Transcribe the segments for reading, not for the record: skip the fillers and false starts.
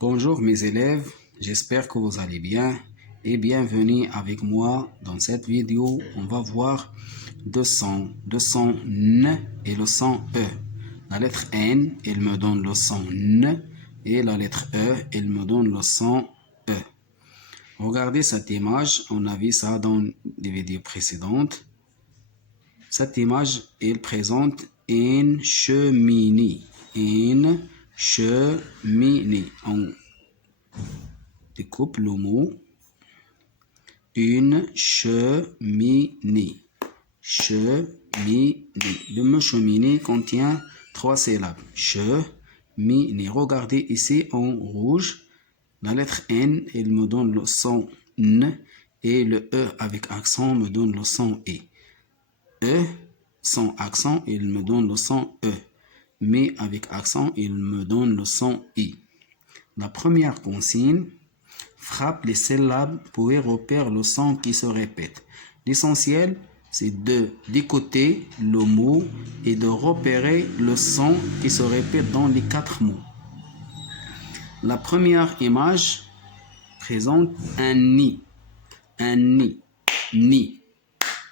Bonjour mes élèves, j'espère que vous allez bien et bienvenue avec moi dans cette vidéo. On va voir deux sons N et le son E. La lettre N, elle me donne le son N et la lettre E, elle me donne le son E. Regardez cette image, on a vu ça dans les vidéos précédentes. Cette image, elle présente une cheminée. Une cheminée. On découpe le mot. Une cheminée. Cheminée. Le mot cheminée contient 3 syllabes. Cheminée. Regardez ici en rouge. La lettre N, elle me donne le son N. Et le E avec accent me donne le son E. E, sans accent, il me donne le son E. Mais avec accent, il me donne le son I. La première consigne, frappe les syllabes pour repérer le son qui se répète. L'essentiel, c'est d'écouter le mot et de repérer le son qui se répète dans les 4 mots. La première image présente un ni. Un ni. Ni.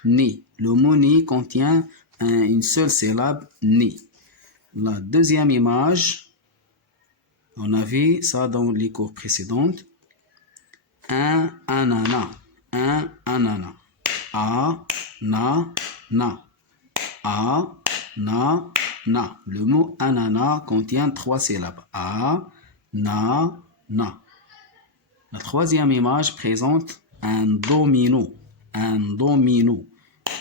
Ni. Le mot ni contient une seule syllabe, ni. La deuxième image, on a vu ça dans les cours précédents. Un ananas. Un ananas. A, na, na. A, na, na. Le mot ananas contient 3 syllabes. A, na, na. La troisième image présente un domino. Un domino.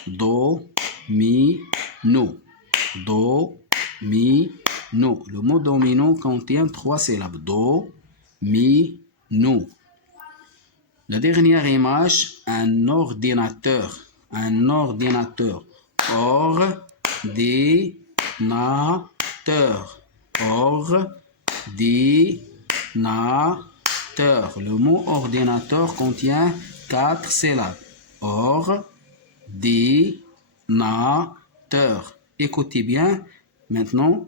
Do, mi, no. Do, mi, no. Le mot domino contient 3 syllabes. Do, mi, no. La dernière image, un ordinateur. Un ordinateur. Ordinateur. Ordinateur. Le mot ordinateur contient 4 syllabes. Ordinateur. Écoutez bien. Maintenant,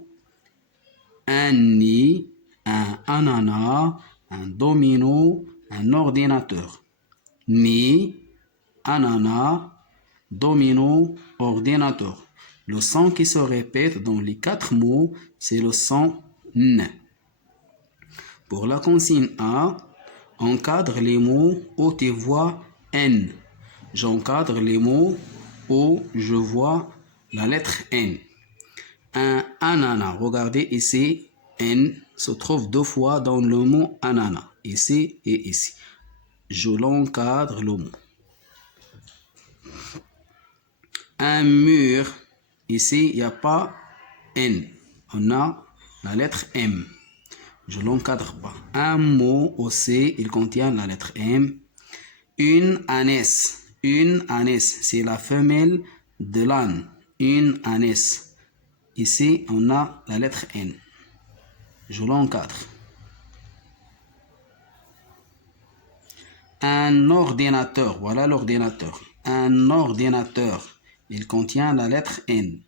un ni, un ananas, un domino, un ordinateur. Ni, ananas, domino, ordinateur. Le son qui se répète dans les 4 mots, c'est le son N. Pour la consigne A, encadre les mots où tu vois N. J'encadre les mots où je vois la lettre N. Un ananas, regardez ici, N se trouve 2 fois dans le mot ananas, ici et ici. Je l'encadre le mot. Un mur, ici il n'y a pas N, on a la lettre M. Je l'encadre pas. Un mot aussi, il contient la lettre M. Une ânesse. Une ânesse, c'est la femelle de l'âne. Une ânesse. Ici, on a la lettre N. Je l'encadre. Un ordinateur. Voilà l'ordinateur. Un ordinateur. Il contient la lettre N.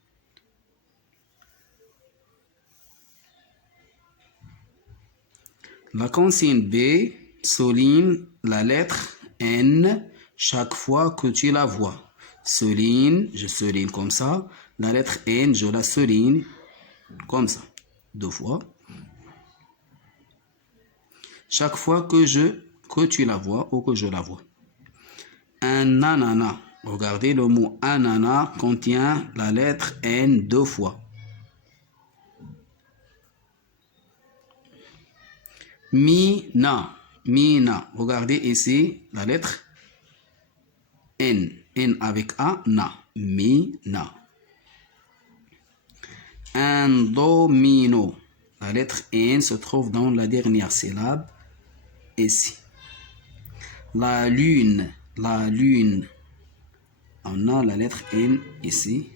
La consigne B souligne la lettre N chaque fois que tu la vois. Souligne, je souligne comme ça. La lettre N, je la souligne comme ça. 2 fois. Chaque fois que tu la vois ou que je la vois. Un ananas. Regardez, le mot ananas contient la lettre N 2 fois. Mina. Mina. Regardez ici la lettre N. N avec A, na. Mina. Un domino. La lettre N se trouve dans la dernière syllabe, ici. La lune. La lune. On a la lettre N ici.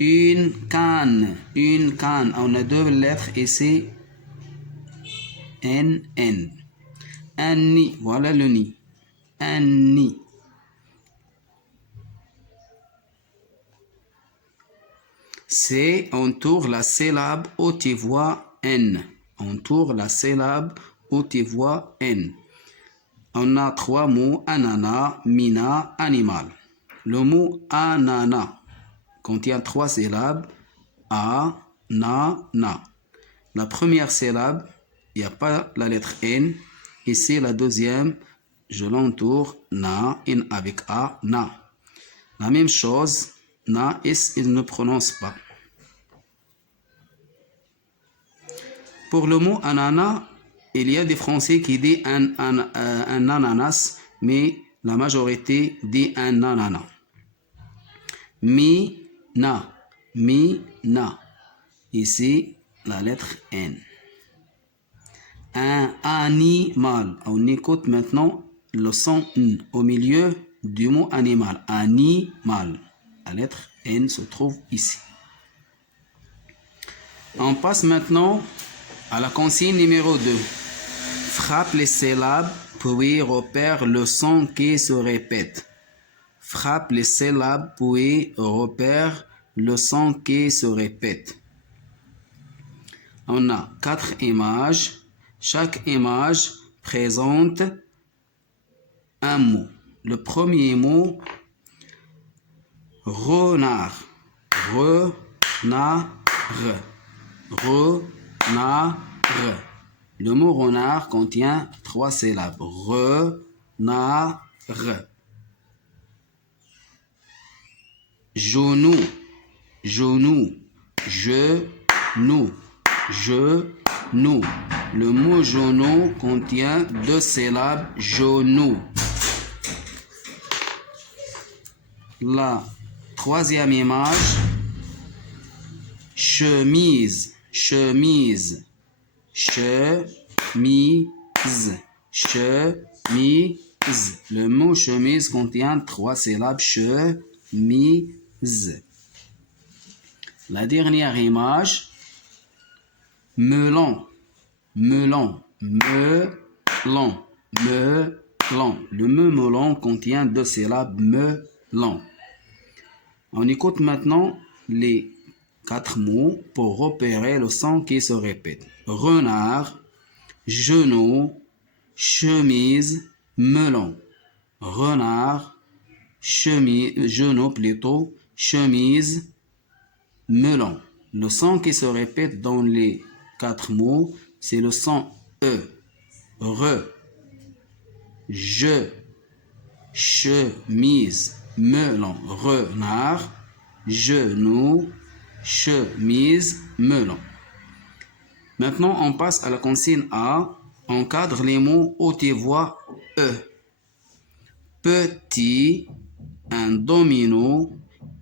Une canne. Une canne. On a 2 lettres ici. N, N. Un nid. Voilà le nid. Un nid. C'est entoure la syllabe où tu vois N. Entoure la syllabe haute voix N. On a 3 mots, ananas, mina, animal. Le mot ananas contient 3 syllabes, a, na, na. La première syllabe, il n'y a pas la lettre N. Ici, la deuxième, je l'entoure, na, N avec A, na. La même chose, na, S, il ne prononce pas. Pour le mot ananas, il y a des Français qui disent un ananas, mais la majorité dit un ananas. Mina, mina. Ici, la lettre N. Un animal. On écoute maintenant le son N au milieu du mot animal. Animal. La lettre N se trouve ici. On passe maintenant à la consigne numéro 2. Frappe les syllabes, puis repère le son qui se répète. Frappe les syllabes, puis repère le son qui se répète. On a 4 images. Chaque image présente un mot. Le premier mot, renard. Renard. Renard. Le mot renard contient 3 syllabes. Renard. Genou. Genou. Genou. Genou. Le mot genou contient 2 syllabes. Genou. La troisième image, chemise. Chemise. Chemise. Chemise. Le mot chemise contient 3 syllabes. Chemise. La dernière image, melon. Melon. Melon. Melon. Le mot melon contient 2 syllabes. Melon. On écoute maintenant les 4 mots pour repérer le son qui se répète. Renard, genou, chemise, melon. Renard, chemise, genou plutôt, chemise, melon. Le son qui se répète dans les 4 mots, c'est le son E. Re, je, chemise, melon, renard, genou, chemise, melon. Maintenant, on passe à la consigne A. Encadre les mots haute voix E. Petit, un domino,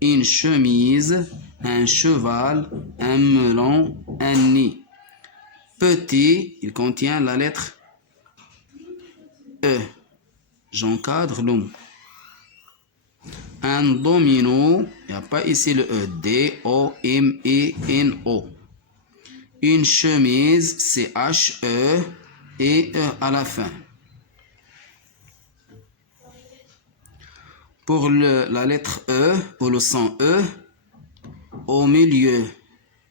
une chemise, un cheval, un melon, un nid. Petit, il contient la lettre E. J'encadre le mot. Un domino, il n'y a pas ici le E. D-O-M-E-N-O. Une chemise, c'est H-E et E à la fin. Pour la lettre E ou le son E, au milieu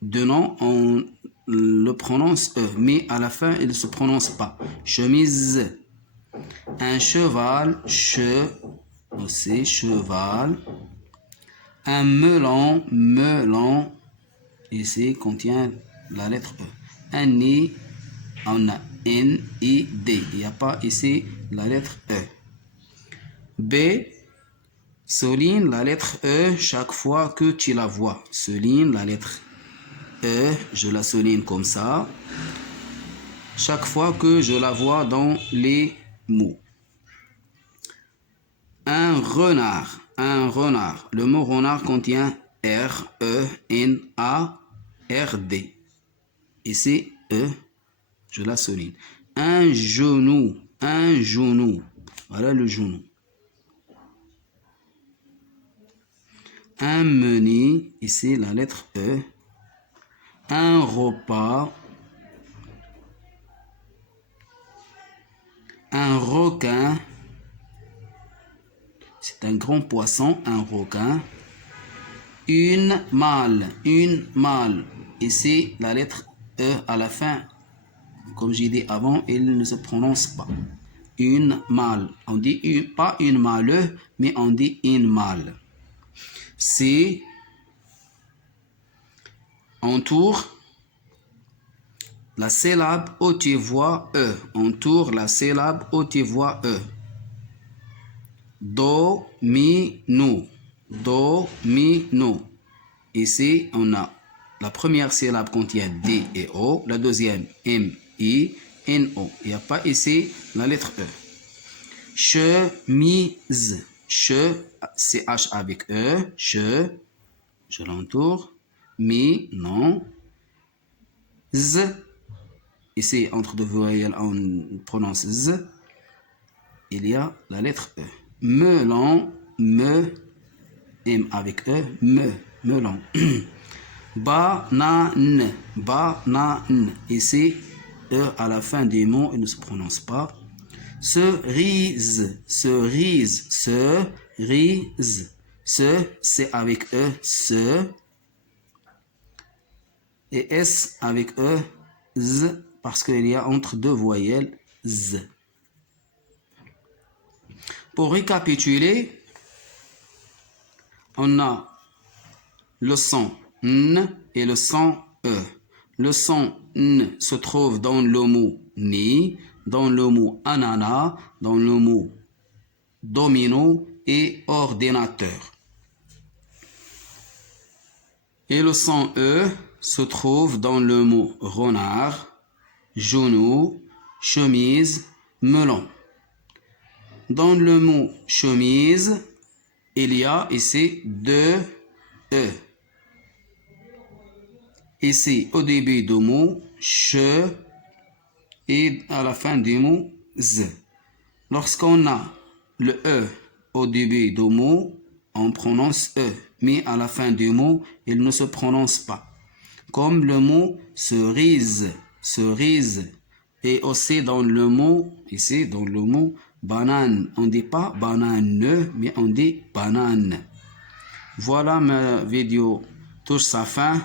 de nom, on le prononce E, mais à la fin, il ne se prononce pas. Chemise. Un cheval, aussi cheval. Un melon, melon. Ici contient la lettre E. Un nid, on a N-I-D. Il n'y a pas ici la lettre E. B, souligne la lettre E chaque fois que tu la vois. Souligne la lettre E, je la souligne comme ça. Chaque fois que je la vois dans les mots. Un renard. Un renard. Le mot renard contient R-E-N-A-R-D. Ici, E, je la souligne. Un genou. Un genou. Voilà le genou. Un menu. Ici, la lettre E. Un repas. Un requin. C'est un grand poisson, un requin. Une malle. Ici, la lettre E à la fin comme j'ai dit avant, il ne se prononce pas. Une mâle. On dit pas une mâle, mais on dit une mâle. C. Entoure la syllabe haute voix E. Entoure la syllabe haute voix E. Do, mi, no. Do, mi, no. Ici, on a la première syllabe contient D et O. La deuxième, M, I, N, O. Il n'y a pas ici la lettre E. Chemise. Che, c'est H avec E. Che, je l'entoure. Mi, non. Z, ici, entre deux voyelles, on prononce Z. Il y a la lettre E. Melon, me, M avec E, melon. Banane, banane. Ici, E à la fin des mots, il ne se prononce pas. Cerise, cerise, cerise. Ce, c'est avec E, ce. Et S avec E, Z, parce qu'il y a entre deux voyelles, Z. Pour récapituler, on a le son N et le son E. Le son N se trouve dans le mot ni, dans le mot ananas, dans le mot domino et ordinateur. Et le son E se trouve dans le mot renard, genou, chemise, melon. Dans le mot chemise, il y a ici deux E. Ici, au début du mot, che, et à la fin du mot, z. Lorsqu'on a le E au début du mot, on prononce E, mais à la fin du mot, il ne se prononce pas. Comme le mot cerise, cerise. Et aussi dans le mot, ici, dans le mot banane. On ne dit pas banane, mais on dit banane. Voilà, ma vidéo touche sa fin.